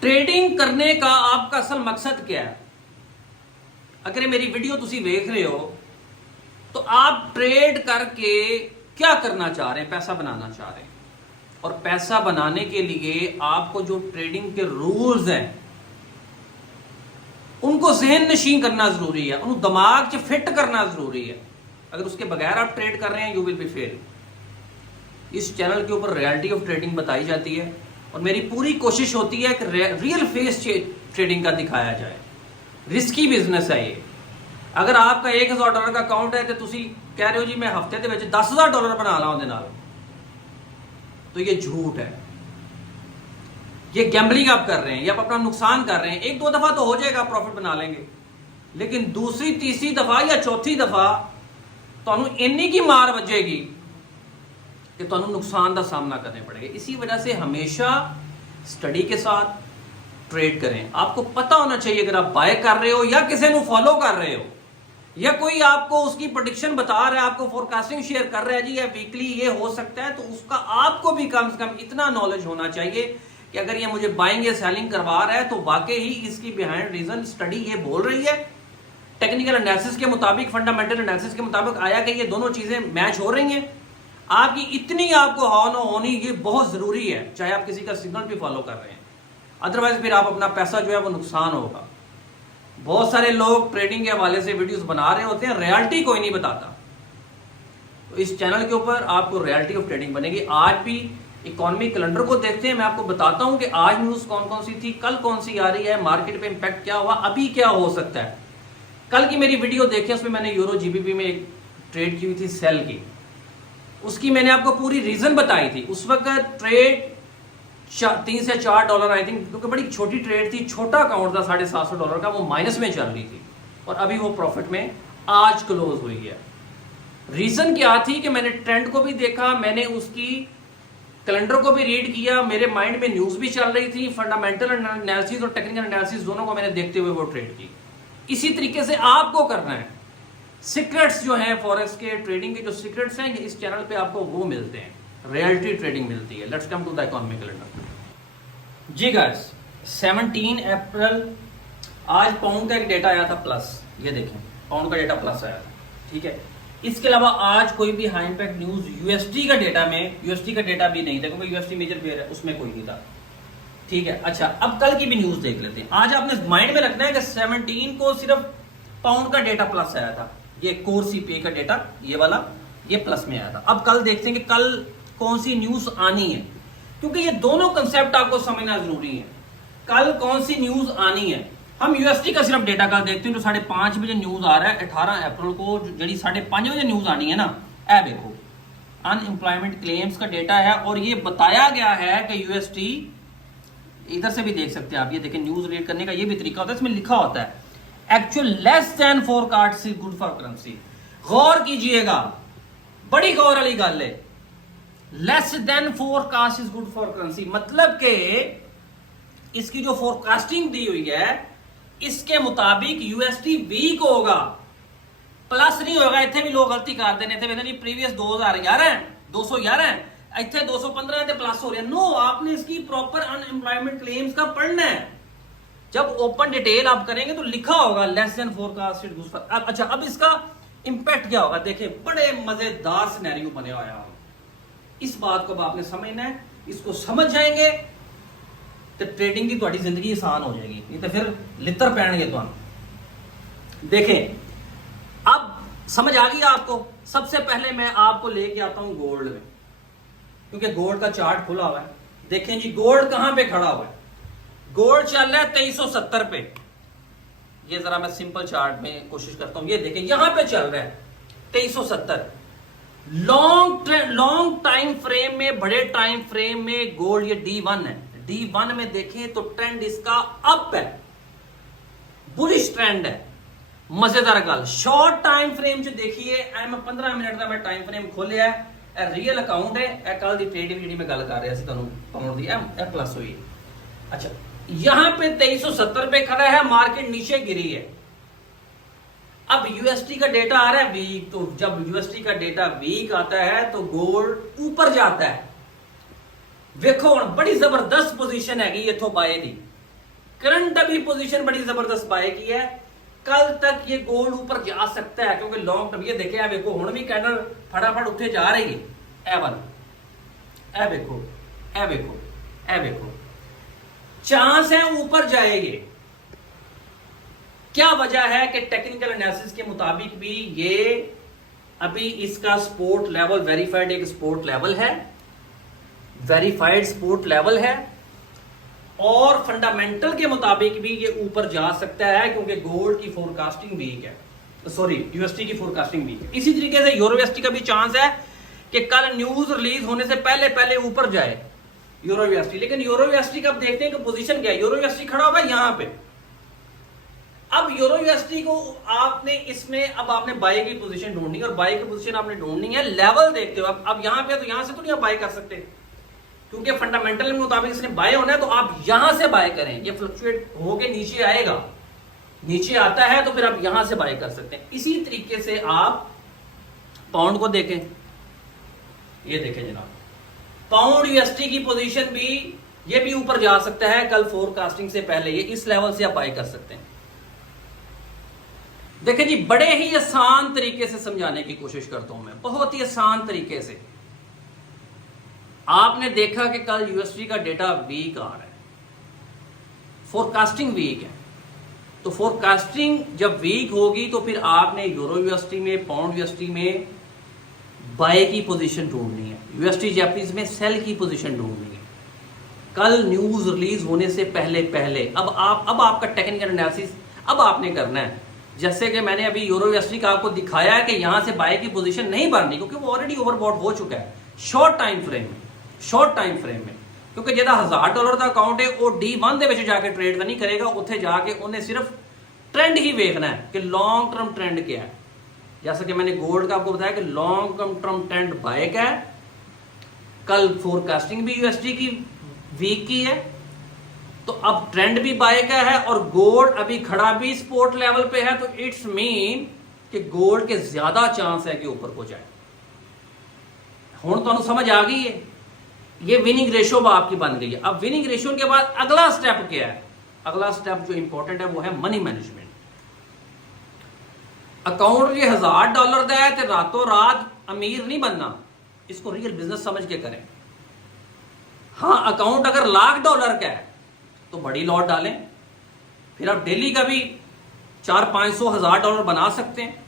Trading करने का आपका असल मकसद क्या है? अगर मेरी वीडियो तुसी देख रहे हो तो आप ट्रेड करके क्या करना चाह रहे हैं? पैसा बनाना चाह रहे हैं। और पैसा बनाने के लिए आपको जो ट्रेडिंग के रूल्स हैं उनको ज़हन नशीं करना जरूरी है, उनको दिमाग च फिट करना जरूरी है। अगर उसके बगैर आप ट्रेड कर रहे हैं, यू विल बी फेल। इस चैनल के ऊपर रियलिटी ऑफ ट्रेडिंग बताई जाती है और मेरी पूरी कोशिश होती है कि रियल फेस ट्रेडिंग का दिखाया जाए। रिस्की बिजनेस है ये। अगर आपका $1000 का अकाउंट है तो तुसी कह रहे हो जी मैं हफ्ते के विच $10,000 बना ला उहदे नाल, तो ये झूठ है। ये गैम्बलिंग आप कर रहे हैं, ये आप अपना नुकसान कर रहे हैं। एक दो दफा तो हो जाएगा, प्रॉफिट बना लेंगे, लेकिन दूसरी तीसरी दफा या चौथी दफा तुहानू इन्नी की मार वजेगी कि तुहानू नुकसान का सामना करने पड़ेगा। इसी वजह से हमेशा स्टडी के साथ ट्रेड करें। आपको पता होना चाहिए अगर आप बाय कर रहे हो या किसी को फॉलो कर रहे हो या कोई आपको उसकी प्रेडिक्शन बता रहा है, आपको फोरकास्टिंग शेयर कर रहा है जी या वीकली ये हो सकता है, तो उसका आपको भी कम से कम इतना नॉलेज होना चाहिए कि अगर ये मुझे बाइंग या सेलिंग करवा रहा है तो वाकई ही इसकी बिहाइंड रीजन स्टडी ये बोल रही है, टेक्निकल एनालिसिस के मुताबिक, फंडामेंटल एनालिसिस के मुताबिक आया कि ये दोनों चीजें मैच हो रही हैं। आपकी इतनी आपको होनी ये बहुत जरूरी है, चाहे आप किसी का सिग्नल भी फॉलो कर रहे हैं, अदरवाइज फिर आप अपना पैसा जो है वो नुकसान होगा। बहुत सारे लोग ट्रेडिंग के हवाले से वीडियोस बना रहे होते हैं, रियलिटी कोई नहीं बताता। तो इस चैनल के ऊपर आपको रियलिटी ऑफ ट्रेडिंग बनेगी। आज भी इकोनॉमी कैलेंडर को देखते हैं, मैं आपको बताता हूं कि आज न्यूज कौन कौन सी थी, कल कौन सी आ रही है, मार्केट पे इंपैक्ट क्या हुआ, अभी क्या हो सकता है। कल की मेरी वीडियो देखें, उसमें मैंने यूरो जीबीपी में एक ट्रेड की हुई थी सेल की, उसकी मैंने आपको पूरी रीजन बताई थी। उस वक्त ट्रेड $3 से $4 आई थिंक, क्योंकि बड़ी छोटी ट्रेड थी, छोटा अकाउंट था $750 का, वो माइनस में चल रही थी और अभी वो प्रॉफिट में आज क्लोज हुई है। रीजन क्या थी कि मैंने ट्रेंड को भी देखा, मैंने उसकी कैलेंडर को भी रीड किया, मेरे माइंड में न्यूज भी चल रही थी, फंडामेंटल एनालिसिस और टेक्निकल एनालिसिस दोनों को मैंने देखते हुए वो ट्रेड की। इसी तरीके से आपको करना है। सीक्रेट्स जो हैं फॉरेक्स के ट्रेडिंग के, जो सीक्रेट्स हैं इस चैनल पे आपको वो मिलते हैं, रियलिटी ट्रेडिंग मिलती है। Let's come to the economy calendar. जी गाइस, 17 अप्रैल आज पाउंड का एक डेटा आया था प्लस, ये देखें पाउंड का डेटा प्लस आया था, ठीक है। इसके अलावा आज कोई भी हाई इंपैक्ट न्यूज यूएसडी का डेटा में, यूएसडी का डेटा भी नहीं था क्योंकि यूएसडी मेजर पेयर है, उसमें कोई नहीं था, ठीक है। अच्छा, अब कल की भी न्यूज देख लेते हैं। आज आपने माइंड में रखना है कि 17 को सिर्फ पाउंड का डेटा प्लस आया था, ये कोर सीपीआई का डेटा ये वाला ये प्लस में आया था। अब कल देखते हैं कि कल कौन सी न्यूज आनी है, क्योंकि ये दोनों कंसेप्ट आपको समझना जरूरी है। कल कौन सी न्यूज आनी है। हम यूएसडी का सिर्फ डेटा कल देखते हैं, जो 5:30 बजे न्यूज आ रहा है 18 अप्रैल को, जी 5:30 बजे न्यूज आनी है ना, ए देखो अनएम्प्लॉयमेंट क्लेम्स का डेटा है और ये बताया गया है कि यूएसडी, इधर से भी देख सकते हैं आप, ये देखें न्यूज रीड करने का ये भी तरीका होता है, इसमें लिखा होता है actual less than forecast is good for currency. गौर कीजिएगा, बड़ी गौर वाली गल है, less than forecast is good for currency, मतलब के इसकी जो फोरकास्टिंग दी हुई है इसके मुताबिक यूएसडी वीक होगा, प्लस नहीं होगा। इतने भी लोग गलती कर देने थे, जी प्रीवियस 2011 है, 211 है, इतने 215 है, प्लस हो रहा है। नो, आपने इसकी प्रॉपर अनएम्प्लॉयमेंट क्लेम्स का पढ़ना है। जब ओपन डिटेल आप करेंगे तो लिखा होगा less than forecasted good for. अच्छा, अब इसका इंपैक्ट क्या होगा देखें, बड़े मजेदार सिनेरियो बने हुआ है। इस बात को आपने समझना है, इसको समझ जाएंगे तो ट्रेडिंग की थोड़ी जिंदगी आसान हो जाएगी, नहीं तो फिर लितर पैणगे तो। देखें, अब समझ आ गई आपको। सबसे पहले मैं आपको लेके आता हूं गोल्ड में, क्योंकि गोल्ड का चार्ट खुला हुआ है। देखें जी, गोल्ड कहां पे खड़ा हुआ है। गोल्ड चल रहा है 2370 पे। ये जरा मैं सिंपल चार्ट में कोशिश करता हूं, ये देखें यहां पे चल रहा है 2370। लॉन्ग टाइम फ्रेम में, बड़े टाइम फ्रेम में गोल्ड ये D1 है। D1 में देखें तो ट्रेंड इसका अप है, बुलिश ट्रेंड है। मजेदार गल, शॉर्ट टाइम फ्रेम च देखिए, 15 मिनट का मैं टाइम फ्रेम खोलिया है, रियल अकाउंट है, कल की ट्रेड जी मैं गल कर रहा था पाउंड की प्लस हुई है। अच्छा, यहां पे 2370 पे खड़ा है, मार्केट नीचे गिरी है। अब यूएसडी का डेटा आ रहा है वीक, तो जब यूएसडी का डेटा वीक आता है तो गोल्ड ऊपर जाता है। वेखो हुण बड़ी जबरदस्त पोजीशन हैगी इथों बाय दी, करंट अभी पोजीशन बड़ी जबरदस्त बाय की है, कल तक ये गोल्ड ऊपर जा सकता है क्योंकि लॉन्ग टर्म ये देखे देखो हुण भी कैंडल फटाफट उठे जा रही है। ए वाला ए देखो ए देखो ए देखो चांस है ऊपर जाएंगे। क्या वजह है कि टेक्निकल एनालिसिस के मुताबिक भी ये अभी इसका सपोर्ट लेवल वेरीफाइड एक सपोर्ट लेवल है, वेरीफाइड सपोर्ट लेवल है, और फंडामेंटल के मुताबिक भी ये ऊपर जा सकता है क्योंकि गोल्ड की फोरकास्टिंग वीक है, सॉरी यूएसटी की फोरकास्टिंग वीक है। इसी तरीके से यूरो यूएसटी का भी चांस है कि कल न्यूज रिलीज होने से पहले पहले ऊपर जाए यूरो यूएसटी। लेकिन यूरो यूएसटी का अब देखते हैं कि पोजीशन क्या है। यूरो यूएसटी खड़ा हुआ है यहां पे। अब यूरो यूएसटी को आपने इसमें अब आपने बाय की पोजीशन ढूंढनी है, और बाय की पोजीशन आपने ढूंढनी है लेवल देखते हो। अब यहां पे तो यहां से तो नहीं आप बाय कर सकते क्योंकि फंडामेंटल के मुताबिक इसने बाय होना है, तो आप यहां से बाय करें। ये फ्लक्चुएट होके नीचे आएगा, नीचे आता है तो फिर आप यहां से बाय कर सकते हैं। इसी तरीके से आप पाउंड को देखें, ये देखें जनाब, पाउंड यूएसटी की पोजीशन भी ये भी ऊपर जा सकता है कल फोरकास्टिंग से पहले। ये इस लेवल से आप बाय कर सकते हैं। देखिए जी, बड़े ही आसान तरीके से समझाने की कोशिश करता हूं मैं, बहुत ही आसान तरीके से। आपने देखा कि कल यूएसडी का डेटा वीक आ रहा है, फोरकास्टिंग वीक है, तो फोरकास्टिंग जब वीक होगी तो फिर आपने यूरो यूएसडी में, पाउंड यूएसडी में बाय की पोजीशन ढूंढनी है, यूएसडी जापानीज में सेल की पोजीशन ढूंढनी है कल न्यूज रिलीज होने से पहले पहले। अब आपका टेक्निकल एनालिसिस अब आपने करना है। जैसे कि मैंने अभी यूरो यूएसडी का आपको दिखाया है कि यहां से बाय की पोजीशन नहीं बननी क्योंकि वो ऑलरेडी ओवरबॉट हो चुका है शॉर्ट टाइम फ्रेम में, क्योंकि जिहदा $1000 का अकाउंट है वो D1 ਦੇ ਵਿੱਚ जाके ट्रेड नहीं करेगा, उत्थे जाके उन्हें सिर्फ ट्रेंड ही देखना है कि लॉन्ग टर्म ट्रेंड क्या है। जैसा कि मैंने गोल्ड का आपको बताया कि लॉन्ग टर्म ट्रेंड बाय का है, कल फोरकास्टिंग भी यूएसडी की वीक की है, तो अब ट्रेंड भी बाय का है और गोल्ड अभी खड़ा भी सपोर्ट लेवल पे है, तो इट्स मीन कि गोल्ड के ज्यादा चांस है कि ऊपर को जाए। हुण तुहानू समझ आ गई है, ये विनिंग रेशियो आपकी बन गई है। अब विनिंग रेशियो के बाद अगला स्टेप क्या है? अगला स्टेप जो इंपॉर्टेंट है वो है मनी मैनेजमेंट। अकाउंट ये $1000 का है तो रातों रात अमीर नहीं बनना, इसको रियल बिजनेस समझ के करें। हाँ, अकाउंट अगर $1,00,000 का है तो बड़ी लॉट डालें, फिर आप डेली का भी 400-500 $1,000 बना सकते हैं।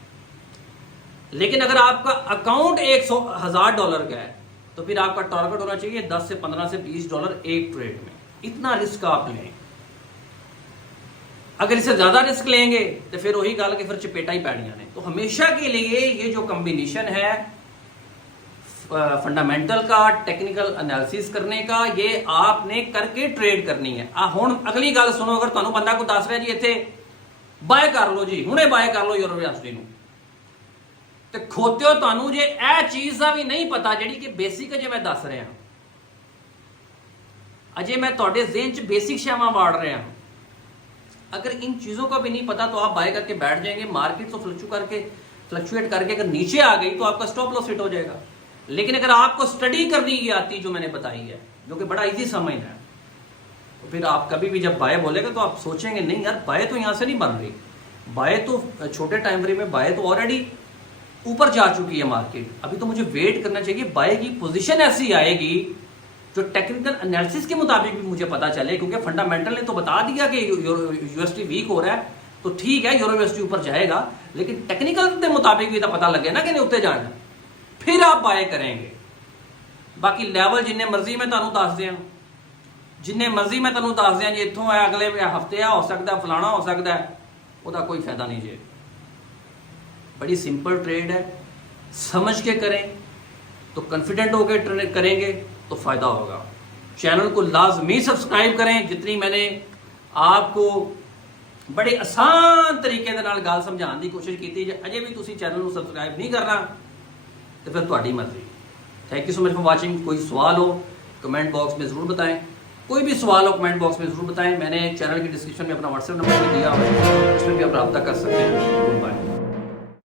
लेकिन अगर आपका अकाउंट $100,000 का है तो फिर आपका टारगेट होना चाहिए 10 से 15 से $20 एक ट्रेड में। इतना रिस्क आप लें। अगर इससे ज्यादा रिस्क लेंगे तो फिर वही गल कि फिर चपेटा ही पैड़ियां ने। तो हमेशा के लिए ये जो कॉम्बिनेशन है फंडामेंटल का, टेक्निकल एनालिसिस करने का, ये आपने करके ट्रेड करनी है। हुण अगली गल सुनो, अगर तुहानू बंदा कोई दस रहा जी इत्थे बाय कर लो जी, हुणे बाय कर लो यूरो यूएसडी नू, ते खोतियो तुहानू जे ए चीज का भी नहीं पता जिहड़ी कि बेसिक जे मैं दस रहा, अजे मैं तुहाडे ज़हन च बेसिक शैवां वाड़ रहा हूं। अगर इन चीजों का भी नहीं पता तो आप बाय करके बैठ जाएंगे, मार्केट तो फ्लक्चुएट करके अगर नीचे आ गई तो आपका स्टॉप लॉस हिट हो जाएगा। लेकिन अगर आपको स्टडी करनी ही आती जो मैंने बताई है, जो कि बड़ा इजी समझना है, तो फिर आप कभी भी जब बाय बोलेगा तो आप सोचेंगे नहीं यार बाय तो यहां से नहीं बन रही, बाय तो छोटे टाइम फ्रेम में बाय तो ऑलरेडी ऊपर जा चुकी है मार्केट, अभी तो मुझे वेट करना चाहिए, बाय की पोजीशन ऐसी आएगी जो टेक्निकल एनालिसिस के मुताबिक भी मुझे पता चले। क्योंकि फंडामेंटल ने तो बता दिया कि यूएसडी वीक हो रहा है तो ठीक है यूरो यूएसडी ऊपर जाएगा, लेकिन टेक्निकल के मुताबिक भी तो पता लगे ना कि नहीं उत्ते जाना, फिर आप बाय करेंगे। बाकी लेवल जिन्ने मर्जी मैं तुहानू दस दियां, जिन्ने मर्जी मैं तुहानू दस दियां जी इत्थों है अगले हफ्ते हो सकता है, फलाना हो सकता है, उसका कोई फायदा नहीं जी। बड़ी सिंपल ट्रेड है, समझ के करें तो कॉन्फिडेंट होकर ट्रेड करेंगे तो फायदा होगा। चैनल को लाजमी सब्सक्राइब करें। जितनी मैंने आपको बड़े आसान तरीके दे नाल गल समझाने की कोशिश की, अजे भी तुसी चैनल को सब्सक्राइब नहीं करना तो फिर तुहाडी मर्जी। Thank you so much for watching. कोई सवाल हो कमेंट बॉक्स में ज़रूर बताएं, कोई भी सवाल हो कमेंट बॉक्स में ज़रूर बताएं। मैंने चैनल की डिस्क्रिप्शन में अपना व्हाट्सएप नंबर भी दिया हुआ है, उसमें भी आप रब्ता कर सकते हैं। Good bye.